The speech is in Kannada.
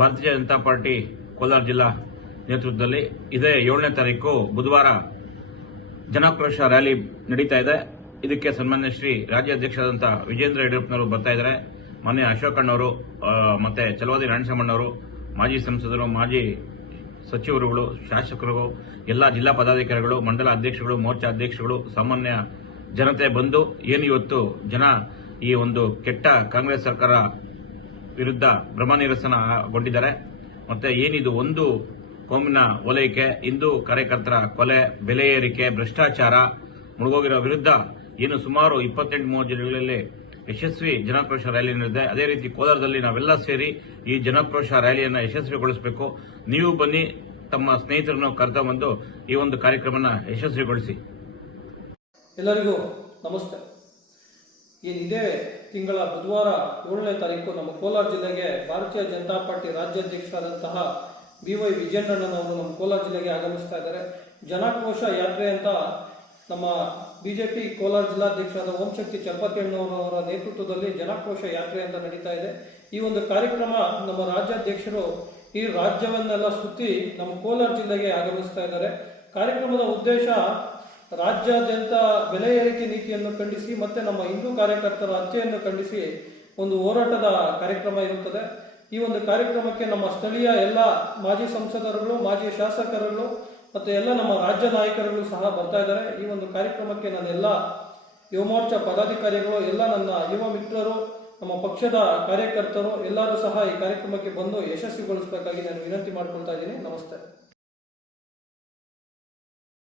ಭಾರತೀಯ ಜನತಾ ಪಾರ್ಟಿ ಕೋಲಾರ ಜಿಲ್ಲಾ ನೇತೃತ್ವದಲ್ಲಿ ಇದೇ ಏಳನೇ ತಾರೀಕು ಬುಧವಾರ ಜನಾಕ್ರೋಶ ರ್ಯಾಲಿ ನಡೀತಾ ಇದೆ. ಇದಕ್ಕೆ ಸನ್ಮಾನ್ಯ ಶ್ರೀ ರಾಜ್ಯಾಧ್ಯಕ್ಷರಾದಂಥ ವಿಜೇಂದ್ರ ಯಡಿಯೂರಪ್ಪನವರು ಬರ್ತಾ ಇದ್ದಾರೆ. ಮಾನ್ಯ ಅಶೋಕ್ ಅಣ್ಣವರು ಮತ್ತೆ ಚಲವಾದಿ ರಾಣಸಮ್ಮಣ್ಣವರು ಮಾಜಿ ಸಂಸದರು, ಮಾಜಿ ಸಚಿವರುಗಳು ಶಾಸಕರು ಎಲ್ಲ ಜಿಲ್ಲಾ ಪದಾಧಿಕಾರಿಗಳು, ಮಂಡಲ ಅಧ್ಯಕ್ಷಗಳು, ಮೋರ್ಚಾ ಅಧ್ಯಕ್ಷಗಳು, ಸಾಮಾನ್ಯ ಜನತೆ ಬಂದು, ಏನು ಇವತ್ತು ಜನ ಈ ಒಂದು ಕೆಟ್ಟ ಕಾಂಗ್ರೆಸ್ ಸರ್ಕಾರ ವಿರುದ್ಧ ಭ್ರಮನಿರಸನಗೊಂಡಿದ್ದಾರೆ ಮತ್ತೆ ಏನಿದು ಒಂದು ಕೋಮಿನ ಓಲೈಕೆ ಹಿಂದೂ ಕಾರ್ಯಕರ್ತರ ಕೊಲೆ, ಬೆಲೆ ಏರಿಕೆ, ಭ್ರಷ್ಟಾಚಾರ ಮುಳುಗೋಗಿರೋ ವಿರುದ್ಧ ಏನು ಸುಮಾರು ಇಪ್ಪತ್ತೆಂಟು ಮೂವತ್ತು ಜಿಲ್ಲೆಗಳಲ್ಲಿ ಯಶಸ್ವಿ ಜನಾಕ್ರೋಶ ರ್ಯಾಲಿ ನಡೆದಿದೆ. ಅದೇ ರೀತಿ ಕೋಲಾರದಲ್ಲಿ ನಾವೆಲ್ಲ ಸೇರಿ ಈ ಜನಾಕ್ರೋಶ ರ್ಯಾಲಿಯನ್ನು ಯಶಸ್ವಿಗೊಳಿಸಬೇಕು. ನೀವು ಬನ್ನಿ, ತಮ್ಮ ಸ್ನೇಹಿತರನ್ನು ಕರೆತಂಬಂದು ಈ ಒಂದು ಕಾರ್ಯಕ್ರಮನ ಯಶಸ್ವಿಗೊಳಿಸಿ. ಎಲ್ಲರಿಗೂ ನಮಸ್ತೆ. ಏನು ಇದೇ ತಿಂಗಳ ಬುಧವಾರ ಏಳನೇ ತಾರೀಕು ನಮ್ಮ ಕೋಲಾರ ಜಿಲ್ಲೆಗೆ ಭಾರತೀಯ ಜನತಾ ಪಾರ್ಟಿ ರಾಜ್ಯಾಧ್ಯಕ್ಷರಾದಂತಹ ಬಿ ವೈ ವಿಜಯಣ್ಣನವರು ನಮ್ಮ ಕೋಲಾರ ಜಿಲ್ಲೆಗೆ ಆಗಮಿಸ್ತಾ ಇದ್ದಾರೆ. ಜನಾಕ್ರೋಶ ಯಾತ್ರೆ ಅಂತ ನಮ್ಮ ಬಿಜೆಪಿ ಕೋಲಾರ ಜಿಲ್ಲಾಧ್ಯಕ್ಷರಾದ ಓಂಶಕ್ತಿ ಚಪ್ಪತಿಯಣ್ಣವರವರ ನೇತೃತ್ವದಲ್ಲಿ ಜನಾಕ್ರೋಶ ಯಾತ್ರೆ ಅಂತ ನಡೀತಾ ಇದೆ. ಈ ಒಂದು ಕಾರ್ಯಕ್ರಮ ನಮ್ಮ ರಾಜ್ಯಾಧ್ಯಕ್ಷರು ಈ ರಾಜ್ಯವನ್ನೆಲ್ಲ ಸುತ್ತಿ ನಮ್ಮ ಕೋಲಾರ ಜಿಲ್ಲೆಗೆ ಆಗಮಿಸ್ತಾ ಇದ್ದಾರೆ. ಕಾರ್ಯಕ್ರಮದ ಉದ್ದೇಶ ರಾಜ್ಯಾದ್ಯಂತ ಬೆಲೆ ಏರಿಕೆ ನೀತಿಯನ್ನು ಖಂಡಿಸಿ ಮತ್ತೆ ನಮ್ಮ ಹಿಂದೂ ಕಾರ್ಯಕರ್ತರ ಹತ್ಯೆಯನ್ನು ಖಂಡಿಸಿ ಒಂದು ಹೋರಾಟದ ಕಾರ್ಯಕ್ರಮ ಇರುತ್ತದೆ. ಈ ಒಂದು ಕಾರ್ಯಕ್ರಮಕ್ಕೆ ನಮ್ಮ ಸ್ಥಳೀಯ ಎಲ್ಲ ಮಾಜಿ ಸಂಸದರುಗಳು ಮಾಜಿ ಶಾಸಕರುಗಳು ಮತ್ತು ಎಲ್ಲ ನಮ್ಮ ರಾಜ್ಯ ನಾಯಕರುಗಳು ಸಹ ಬರ್ತಾ ಇದ್ದಾರೆ. ಈ ಒಂದು ಕಾರ್ಯಕ್ರಮಕ್ಕೆ ನಾನೆಲ್ಲ ಯುವ ಮೋರ್ಚಾ ಪದಾಧಿಕಾರಿಗಳು, ಎಲ್ಲ ನನ್ನ ಯುವ ಮಿತ್ರರು, ನಮ್ಮ ಪಕ್ಷದ ಕಾರ್ಯಕರ್ತರು ಎಲ್ಲರೂ ಸಹ ಈ ಕಾರ್ಯಕ್ರಮಕ್ಕೆ ಬಂದು ಯಶಸ್ವಿಗೊಳಿಸಬೇಕಾಗಿ ನಾನು ವಿನಂತಿ ಮಾಡ್ಕೊಳ್ತಾ ಇದ್ದೀನಿ. ನಮಸ್ತೆ.